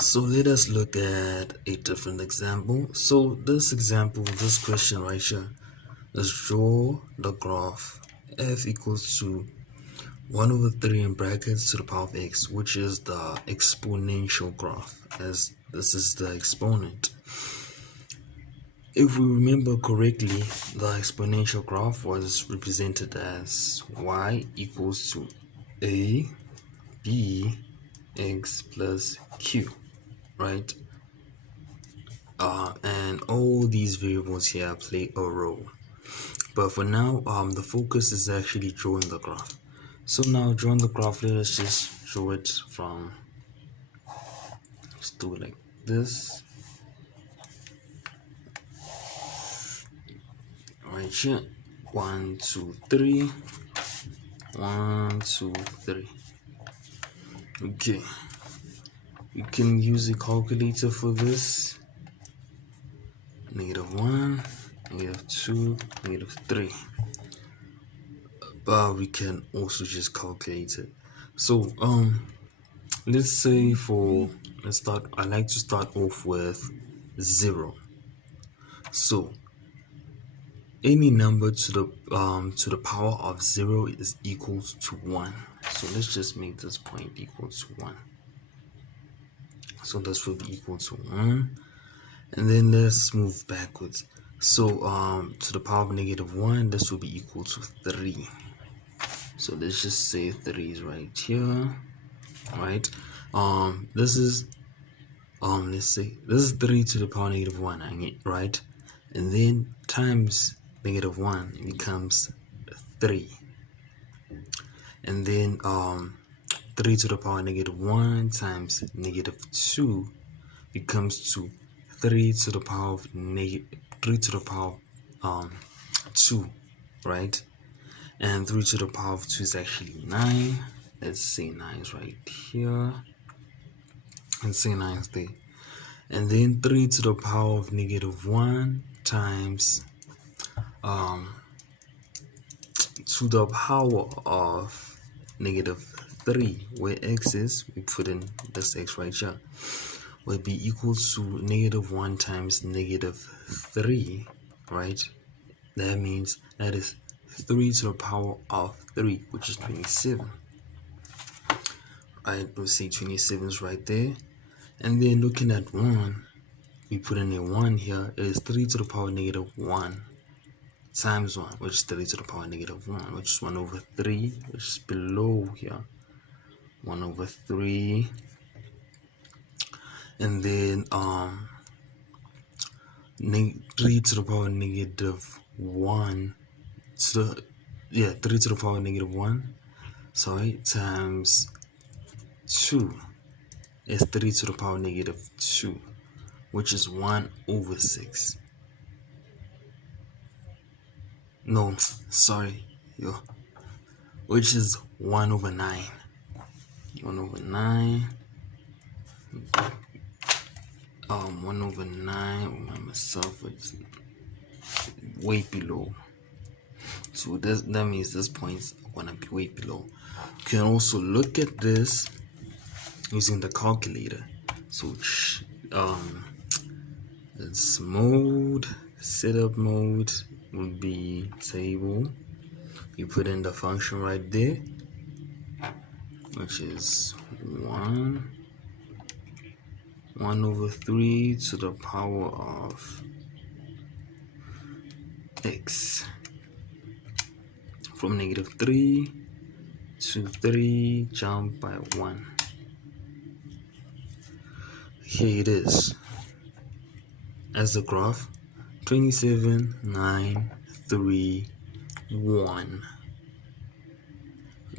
So let us look at a different example. So this question right here, let's draw the graph f equals to 1 over 3 in brackets to the power of x, which is the exponential graph, as this is the exponent. If we remember correctly, the exponential graph was represented as y equals to a b x plus q, right? And all these variables here play a role. But for now, the focus is actually drawing the graph. So now drawing the graph, let us just draw it from, let's do it like this, right here. 1, 2, 3. 1, 2, 3. Okay, you can use a calculator for this. -1, -2, -3. But we can also just calculate it. So let's say I like to start off with 0. So any number to the power of 0 is equal to 1. So let's just make this point equal to 1. So this will be equal to 1. And then let's move backwards. So to the power of -1, this will be equal to 3. So let's just say 3 is right here, right? This is let's say this is 3 to the power of -1, right? And then times -1 becomes 3. And then 3 to the power -1 times -2 becomes 2. 3 to the power of 2, right? And 3 to the power of 2 is actually 9. Let's say 9 is right here, and say 9 is there. And then 3 to the power of -1 times to the power of -3, where x is, we put in this x right here, will be equal to -1 times -3, right? That means that is 3 to the power of 3, which is 27. Right, we'll see 27 is right there. And then looking at 1, we put in a 1 here. It is 3 to the power -1 times 1, which is 3 to the power -1, which is 1 over 3, which is below here. 1 over 3. And then 3 to the power -1 3 to the power -1, sorry, times 2 is 3 to the power -2, which is 1 over 6. No, sorry, which is 1 over 9. 1 over 9. 1 over 9, myself, it's way below. So that means this point's gonna be way below. You can also look at this using the calculator. So it's setup mode would be table. You put in the function right there, which is 1 over 3 to the power of x. From -3 to 3, jump by 1. Here it is as the graph: 27, 9, 3, 1.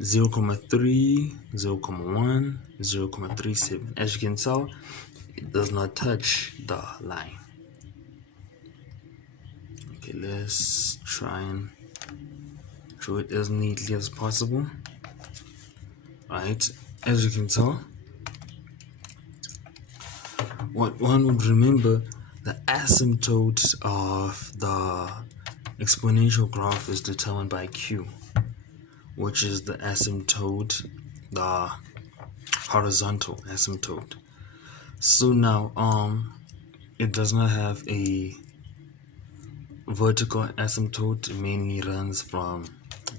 0,3, 0,1, 0,37. As you can tell, it does not touch the line. Okay, let's try and draw it as neatly as possible. Right, as you can tell, what one would remember, the asymptote of the exponential graph is determined by q, which is the asymptote, the horizontal asymptote. So now it does not have a vertical asymptote. It mainly runs from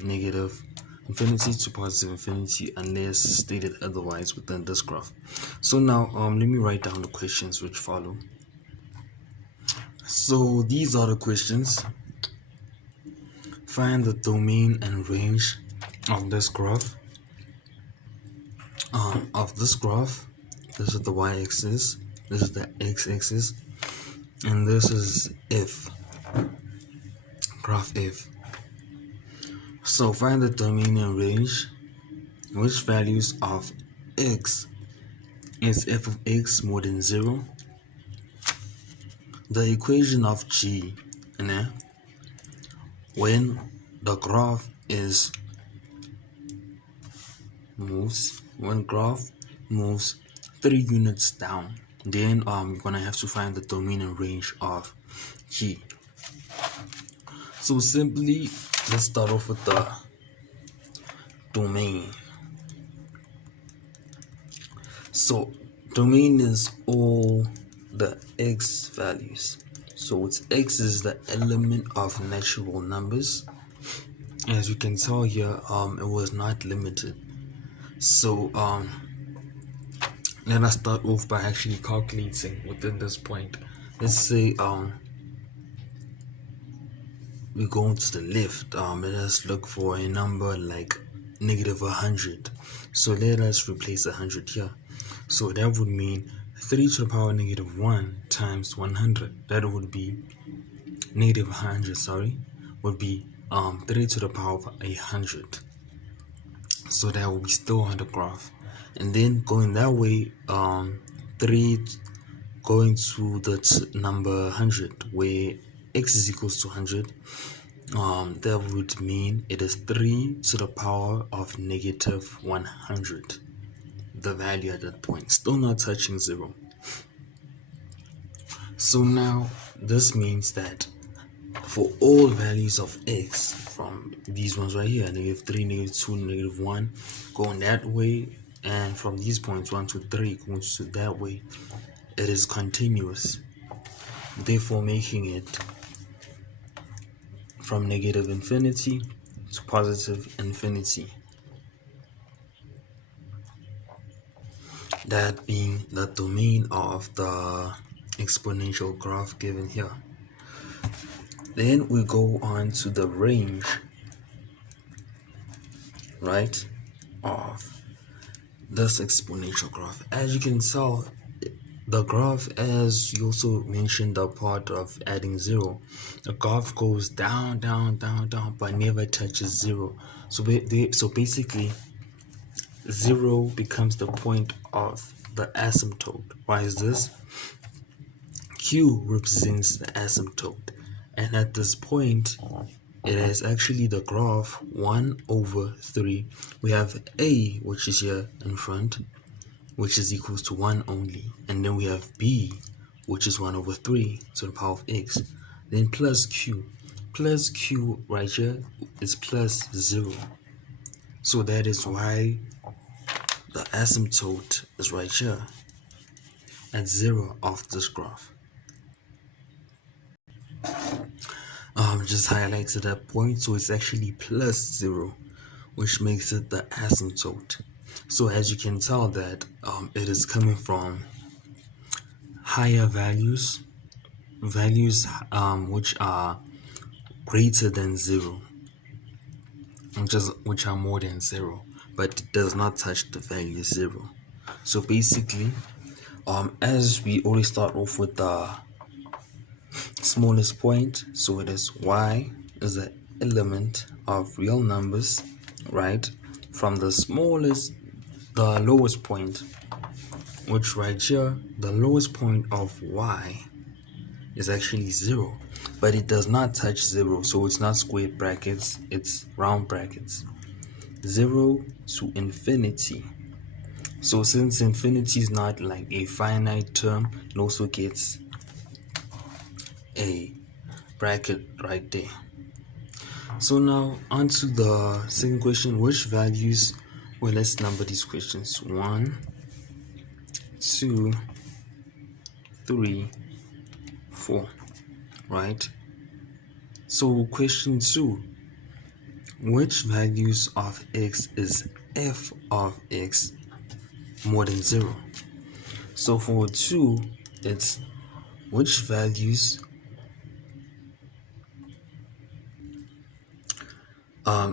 negative infinity to positive infinity unless stated otherwise within this graph. So now let me write down the questions which follow. So these are the questions. Find the domain and range of this graph. This is the y-axis, this is the x-axis, and this is f, graph f. So find the domain and range, which values of x is f of x more than 0. The equation of g, when the graph moves 3 units down, then you're gonna have to find the domain and range of g. So simply, let's start off with the domain. So domain is all the x values. So it's x is the element of natural numbers. As you can tell here, it was not limited. So let us start off by actually calculating within this point. Let's say we're going to the left. Let us look for a number like negative 100. So let us replace 100 here. So that would mean 3 to the power negative 1 times 100. That would be negative 100, would be 3 to the power of 100. So that will be still on the graph. And then going that way, 3 going to the number 100 where x is equals to 100, that would mean it is 3 to the power of negative 100. The value at that point, still not touching 0. So now this means that for all values of x from these ones right here, negative 3, negative 2, negative 1, going that way, and from these points 1 to 3 going to that way, it is continuous, therefore making it from negative infinity to positive infinity, that being the domain of the exponential graph given here. Then we go on to the range, right, of this exponential graph. As you can tell, the graph, as you also mentioned the part of adding 0, the graph goes down, down, down, down, but never touches 0. So basically 0 becomes the point of the asymptote. Why is this? Q represents the asymptote, and at this point it is actually the graph 1 over 3. We have A, which is here in front, which is equals to 1 only, and then we have B, which is 1 over 3 to the power of x, then plus Q right here is plus 0. So that is why the asymptote is right here at 0 of this graph. Just highlighted that point, so it's actually plus 0, which makes it the asymptote. So as you can tell that it is coming from higher values which are greater than 0, which are more than 0, but it does not touch the value 0. So basically, as we always start off with the smallest point, so it is y is the element of real numbers, right, from the smallest, the lowest point, which right here, the lowest point of y is actually 0, but it does not touch 0, so it's not square brackets, it's round brackets. 0 to infinity. So since infinity is not like a finite term, it also gets a bracket right there. So now on to the second question, which values, well, let's number these questions, 1, 2, 3, 4, right? So question 2, which values of x is f of x more than 0? So for 2, it's which values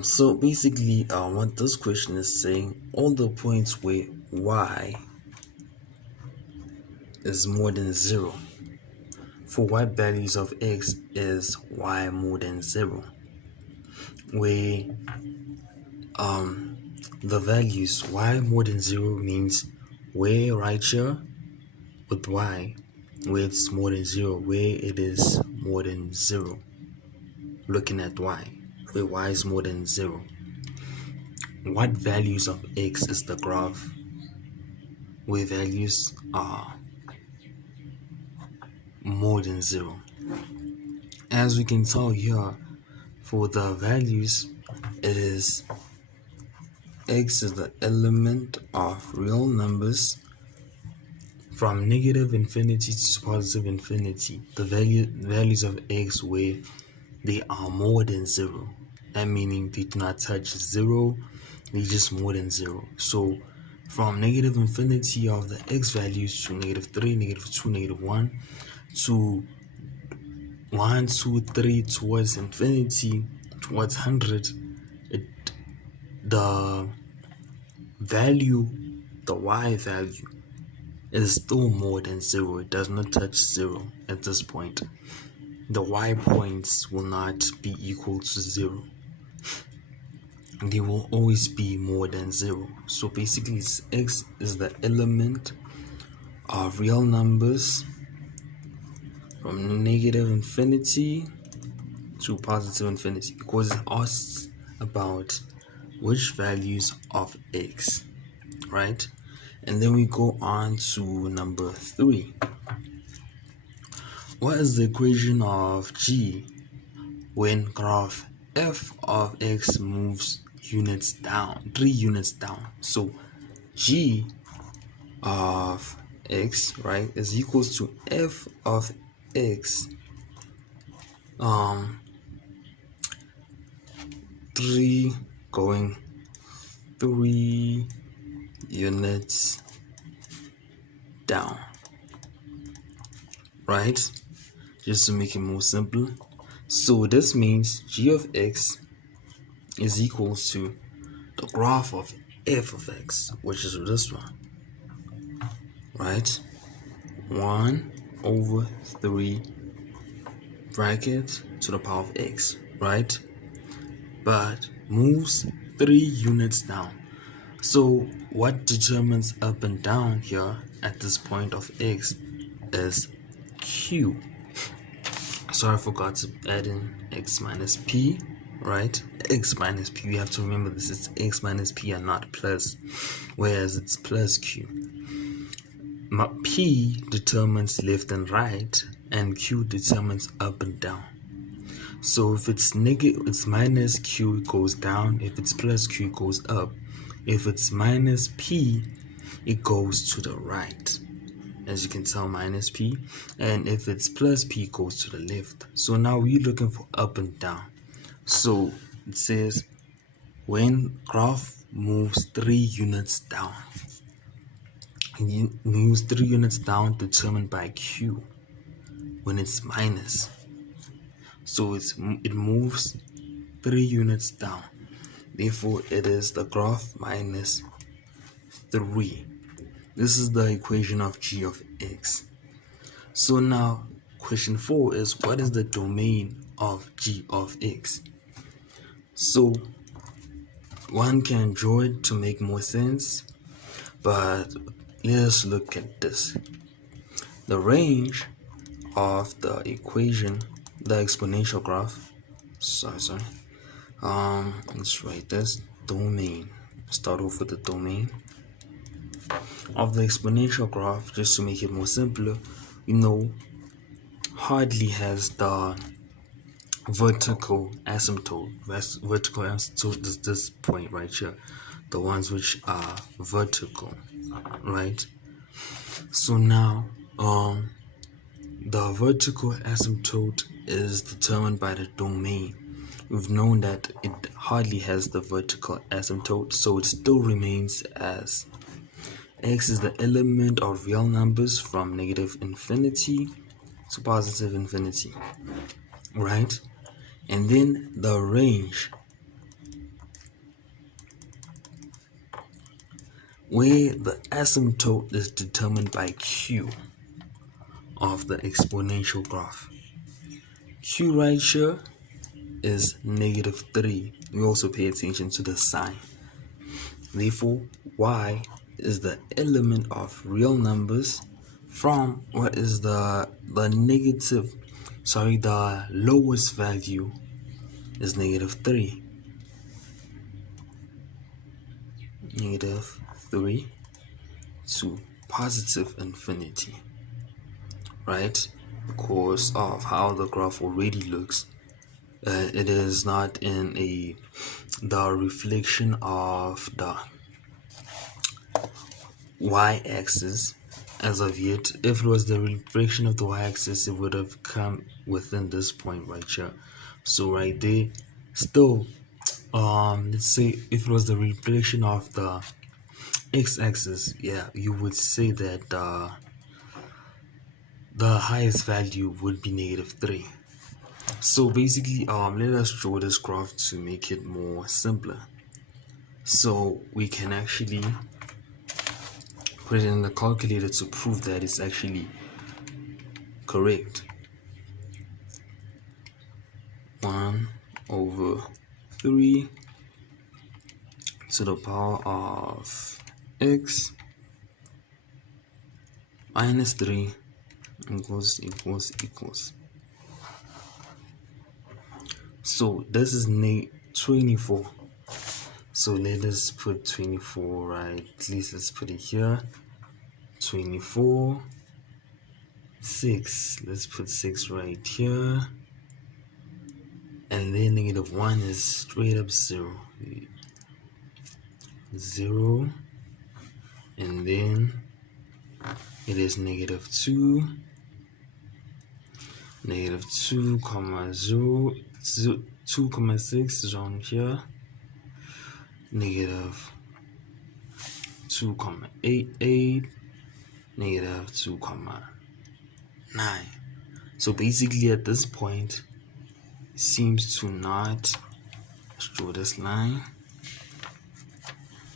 so basically what this question is saying, all the points where y is more than 0. For what values of x is y more than 0? Where the values y more than 0 means where right here with y, where it's more than 0, where it is more than 0, looking at y, where y is more than 0. What values of x is the graph where values are more than 0? As we can tell here, for the values, it is x is the element of real numbers from negative infinity to positive infinity. The values of x where they are more than 0. That meaning they do not touch 0, they're just more than 0. So from negative infinity of the x values to negative 3, negative 2, negative 1, to 1, 2, 3 towards infinity, towards 100, the value, the y value, is still more than 0. It does not touch 0 at this point. The y points will not be equal to 0. They will always be more than 0. So basically, x is the element of real numbers from negative infinity to positive infinity, because it asks about which values of x, right? And then we go on to number 3. What is the equation of g when graph f of x moves units down, 3 units down? So g of x, right, is equals to f of x 3 going 3 units down, right? Just to make it more simple. So this means g of x is equals to the graph of f of x, which is this one, right? 1 over 3 bracket to the power of x, right? But moves 3 units down. So what determines up and down here at this point of x is q. So I forgot to add in x minus p, right? X minus p, we have to remember this is x minus p and not plus, whereas it's plus q. P determines left and right, and q determines up and down. So if it's negative, it's minus q, it goes down. If it's plus q, it goes up. If it's minus p, it goes to the right, as you can tell, minus p. And if it's plus p, it goes to the left. So now we're looking for up and down. So it says when graph moves 3 units down, it moves 3 units down determined by q when it's minus. So it moves 3 units down. Therefore, it is the graph minus 3. This is the equation of g of x. So now, question 4 is, what is the domain of g of x? So, one can draw it to make more sense, but let's look at this. The range of the equation, the exponential graph, let's write this, domain. Start off with the domain of the exponential graph, just to make it more simpler. Hardly has the vertical asymptote. Vertical asymptote is this point right here, the ones which are vertical, right? So now the vertical asymptote is determined by the domain. We've known that it hardly has the vertical asymptote, so it still remains as x is the element of real numbers from negative infinity to positive infinity, right? And then the range where the asymptote is determined by q of the exponential graph. Q right here is -3. We also pay attention to the sign. Therefore, y is the element of real numbers from what is the lowest value is -3. -3 to positive infinity, right? Because of how the graph already looks, it is not in the reflection of the y-axis as of yet. If it was the reflection of the y-axis, it would have come within this point right here. So right there, still, let's say if it was the reflection of the x-axis, yeah, you would say that the highest value would be -3. So basically, let us draw this graph to make it more simpler. So we can actually put it in the calculator to prove that it's actually correct. 1/3 to the power of x minus 3 equals. So this is 24. So let us put 24 right. At least let's put it here. 24, 6. Let's put 6 right here. And then -1 is straight up 0. 0. And then it is -2. -2, 0, 2,6 is on here. -2,88, -2,9. So basically at this point, it seems to not draw this line.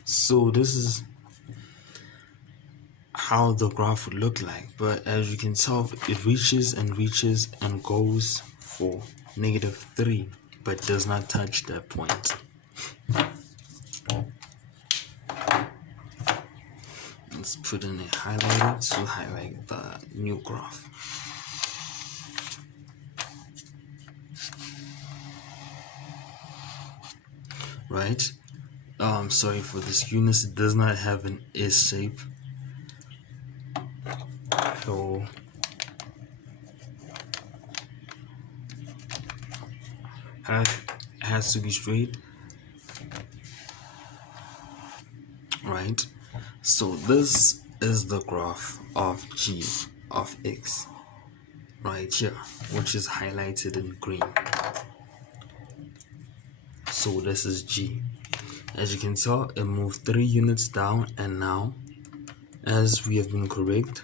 So this is how the graph would look like, but as you can tell, it reaches and reaches and goes for -3, but does not touch that point. Let's put in a highlighter to highlight the new graph. Right? Sorry for this unit, it does not have an S shape. So has to be straight, right? So this is the graph of g of x right here, which is highlighted in green. So this is g. As you can tell, it moved 3 units down, and now, as we have been correct,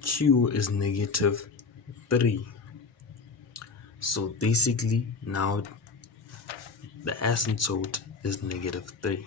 q is -3. So basically now the asymptote is -3.